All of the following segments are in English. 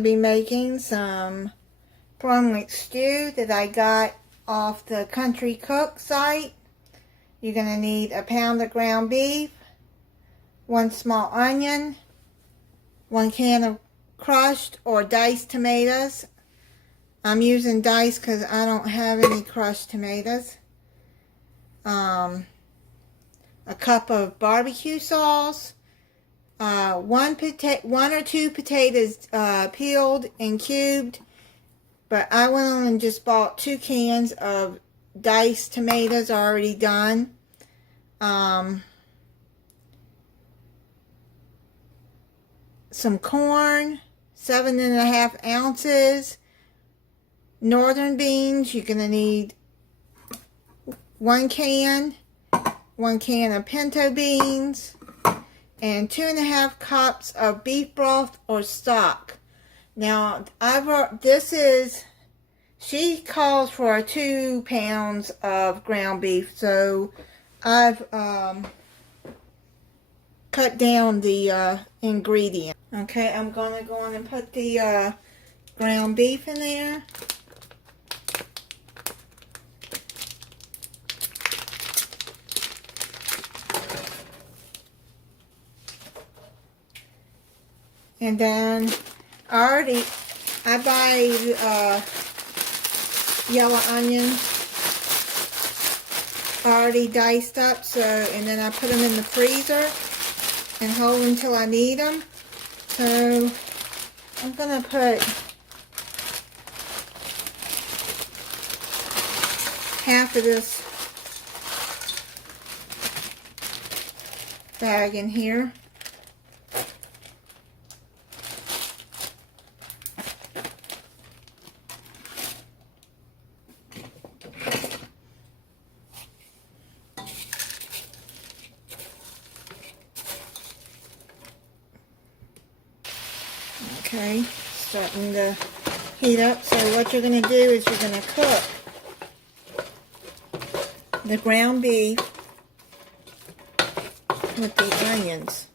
to be making some Brunswick Stew that I got off the Country Cook site. You're going to need a pound of ground beef, 1 small onion, 1 can of crushed or diced tomatoes. I'm using diced because I don't have any crushed tomatoes. A cup of barbecue sauce. 1 or 2 potatoes peeled and cubed, but I went on and just bought 2 cans of diced tomatoes already done. Some corn, 7.5 ounces. Northern beans, you're going to need 1 can of pinto beans, and 2.5 cups of beef broth or stock. Now, she calls for 2 pounds of ground beef, so I've cut down the ingredient. Okay, I'm going to go on and put the ground beef in there. And then I buy yellow onions already diced up, and then I put them in the freezer and hold until I need them. So I'm gonna put half of this bag in here. Okay, starting to heat up. So what you're going to do is you're going to cook the ground beef with the onions.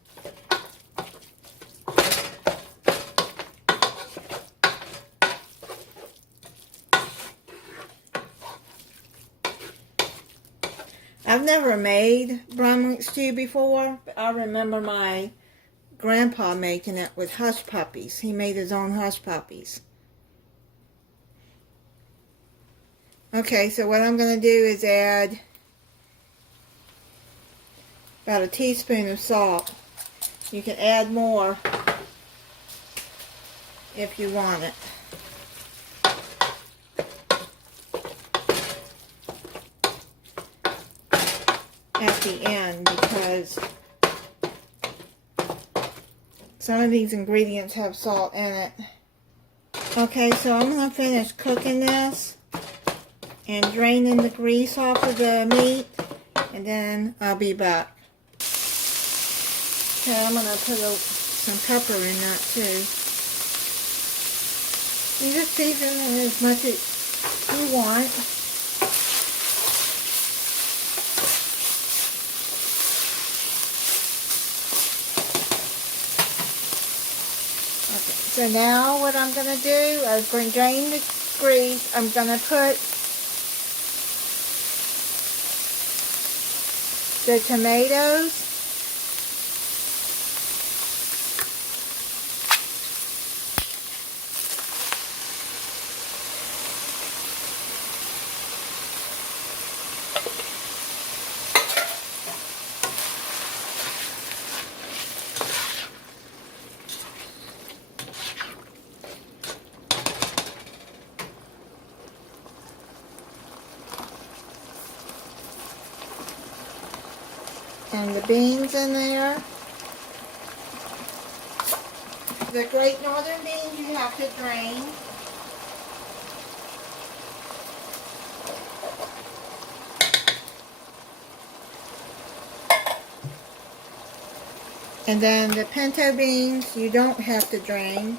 I've never made Brunswick Stew before, but I remember my grandpa making it with hush puppies. He made his own hush puppies. Okay, so what I'm going to do is add about a teaspoon of salt. You can add more if you want it. At the end, because some of these ingredients have salt in it. Okay, so I'm going to finish cooking this and draining the grease off of the meat, and then I'll be back. Okay, I'm going to put some pepper in that too. You just season it as much as you want. So now what I'm going to do is drain the grease. I'm going to put the tomatoes, and the beans in there. The Great Northern beans you have to drain. And then the pinto beans you don't have to drain.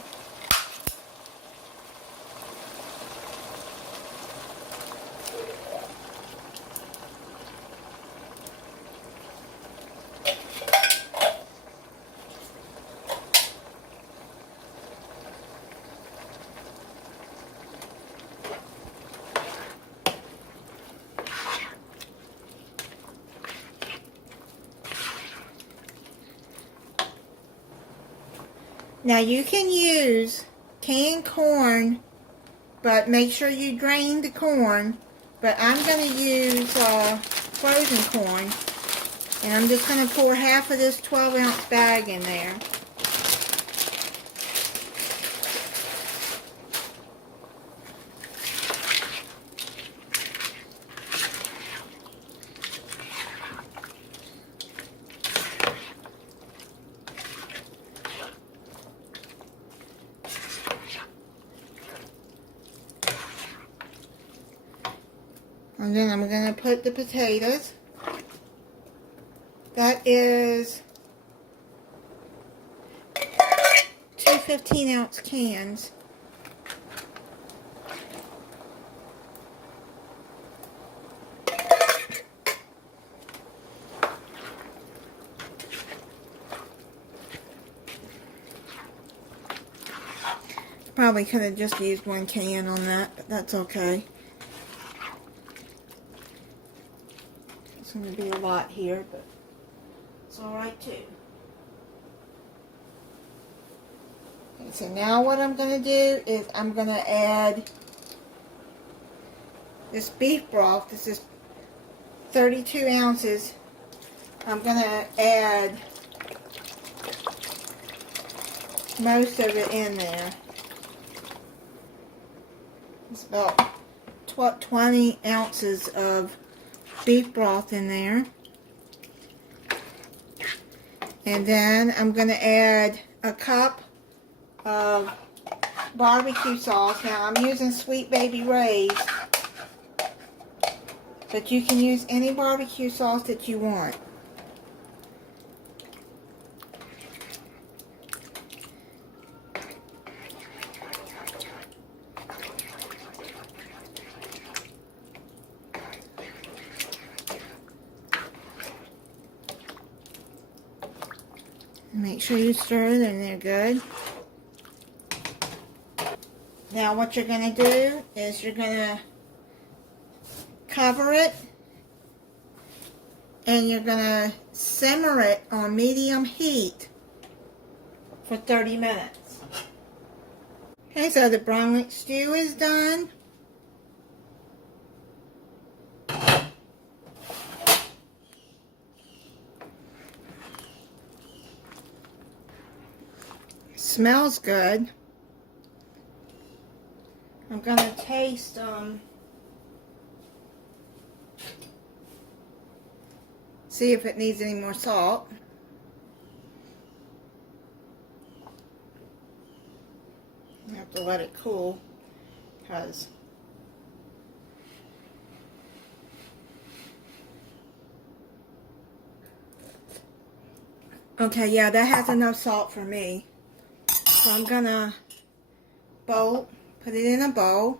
Now you can use canned corn, but make sure you drain the corn. But I'm going to use frozen corn. And I'm just going to pour half of this 12-ounce bag in there. And then I'm going to put the potatoes. That is 2 15-ounce cans. Probably could have just used 1 can on that, but that's okay. It's going to be a lot here, but it's alright too. Okay, so now what I'm going to do is I'm going to add this beef broth. This is 32 ounces. I'm going to add most of it in there. It's about 20 ounces of beef broth in there. And then I'm going to add a cup of barbecue sauce. Now I'm using Sweet Baby Ray's, but you can use any barbecue sauce that you want. Make sure you stir it and they're good. Now what you're going to do is you're going to cover it and you're going to simmer it on medium heat for 30 minutes. Okay, so the Brunswick stew is done. Smells good. I'm going to taste see if it needs any more salt. I have to let it cool because okay, yeah, that has enough salt for me. So I'm gonna put it in a bowl.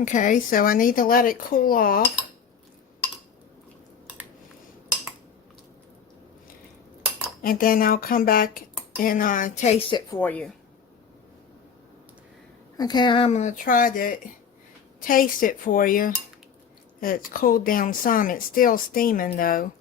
Okay, so I need to let it cool off. And then I'll come back and taste it for you. Okay, I'm going to try to taste it for you. It's cooled down some. It's still steaming though.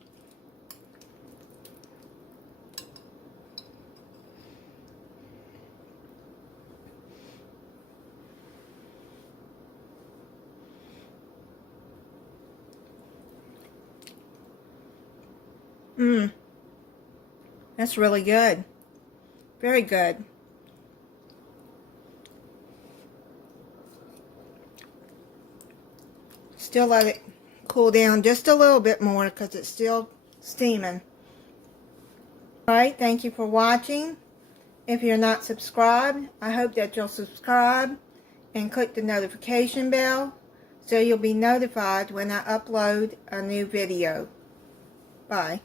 That's really good. Very good. Still let it cool down just a little bit more because it's still steaming. Alright, thank you for watching. If you're not subscribed, I hope that you'll subscribe and click the notification bell so you'll be notified when I upload a new video. Bye.